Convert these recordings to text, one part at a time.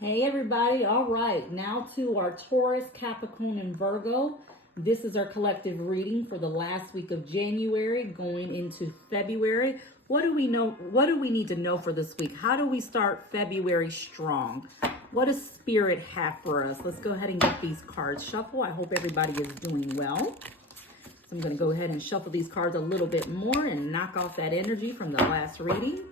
Hey everybody, all right, now to our Taurus, Capricorn, and Virgo. This is our collective reading for the last week of January going into February. What do we know? What do we need to know for this week? How do we start February strong? What does Spirit have for us? Let's go ahead and get these cards shuffled. I hope everybody is doing well. So I'm going to go ahead and shuffle these cards a little bit more and knock off that energy from the last reading.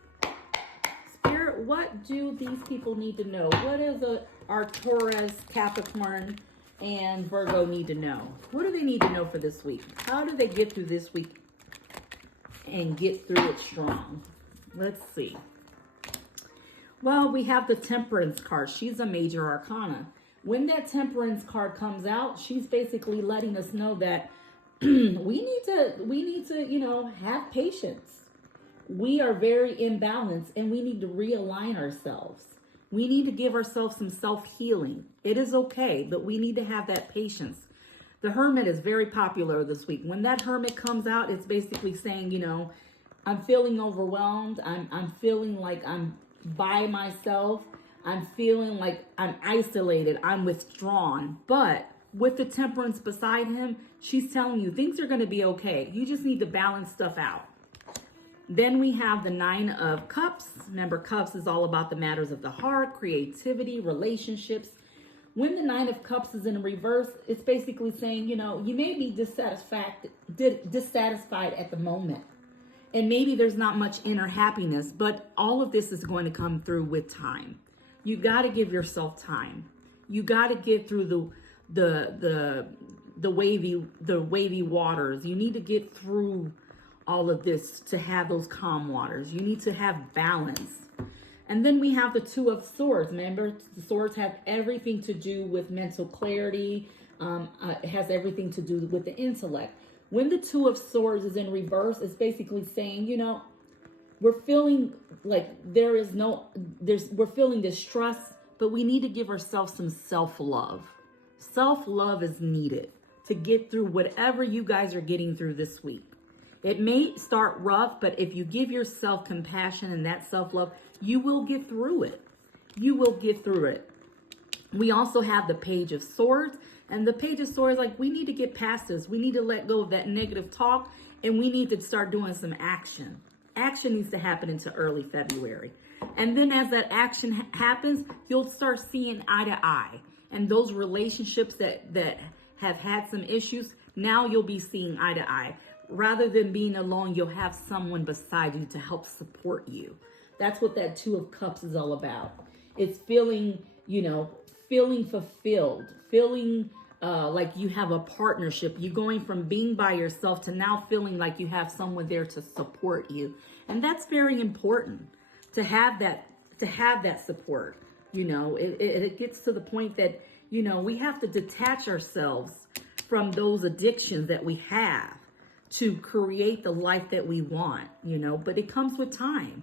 What do these people need to know? What does our Taurus, Capricorn, and Virgo need to know? What do they need to know for this week? How do they get through this week and get through it strong? Let's see. Well, we have the Temperance card. She's a major arcana. When that Temperance card comes out, she's basically letting us know that we need to, have patience. We are very imbalanced and we need to realign ourselves. We need to give ourselves some self-healing. It is okay, but we need to have that patience. The Hermit is very popular this week. When that Hermit comes out, it's basically saying, I'm feeling overwhelmed. I'm feeling like I'm by myself. I'm feeling like I'm isolated. I'm withdrawn. But with the Temperance beside him, she's telling you things are going to be okay. You just need to balance stuff out. Then we have the Nine of Cups. Remember, Cups is all about the matters of the heart, creativity, relationships. When the Nine of Cups is in reverse, it's basically saying, you may be dissatisfied at the moment. And maybe there's not much inner happiness, but all of this is going to come through with time. You got to give yourself time. You got to get through the wavy waters. You need to get through all of this to have those calm waters. You need to have balance. And then we have the Two of Swords. Remember, the swords have everything to do with mental clarity. It has everything to do with the intellect. When the Two of Swords is in reverse, it's basically saying, we're feeling like we're feeling distrust, but we need to give ourselves some self-love. Self-love is needed to get through whatever you guys are getting through this week. It may start rough, but if you give yourself compassion and that self-love, you will get through it. You will get through it. We also have the Page of Swords. And the Page of Swords, we need to get past this. We need to let go of that negative talk, and we need to start doing some action. Action needs to happen into early February. And then as that action happens, you'll start seeing eye to eye. And those relationships that have had some issues, now you'll be seeing eye to eye. Rather than being alone, you'll have someone beside you to help support you. That's what that Two of Cups is all about. It's feeling fulfilled, feeling like you have a partnership. You're going from being by yourself to now feeling like you have someone there to support you. And that's very important to have that support. It gets to the point that, we have to detach ourselves from those addictions that we have to create the life that we want, but it comes with time,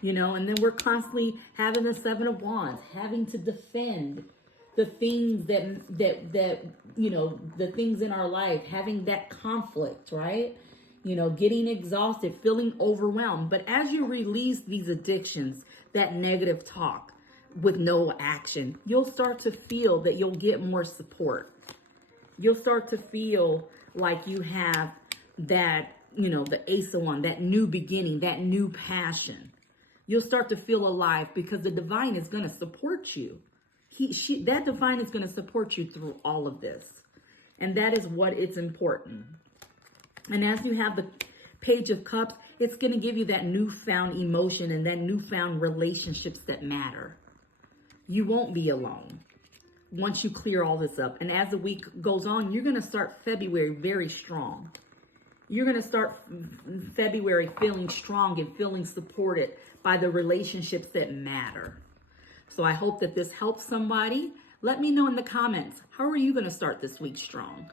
and then we're constantly having the Seven of Wands, having to defend the things that the things in our life, having that conflict, right? Getting exhausted, feeling overwhelmed. But as you release these addictions, that negative talk with no action, you'll start to feel that you'll get more support. You'll start to feel like you have that, the Ace of Wands, that new beginning, that new passion. You'll start to feel alive because the divine is going to support you. That divine is going to support you through all of this. And that is what it's important. And as you have the Page of Cups, it's going to give you that newfound emotion and that newfound relationships that matter. You won't be alone once you clear all this up. And as the week goes on, you're going to start February very strong. You're going to start February feeling strong and feeling supported by the relationships that matter. So I hope that this helps somebody. Let me know in the comments, how are you going to start this week strong?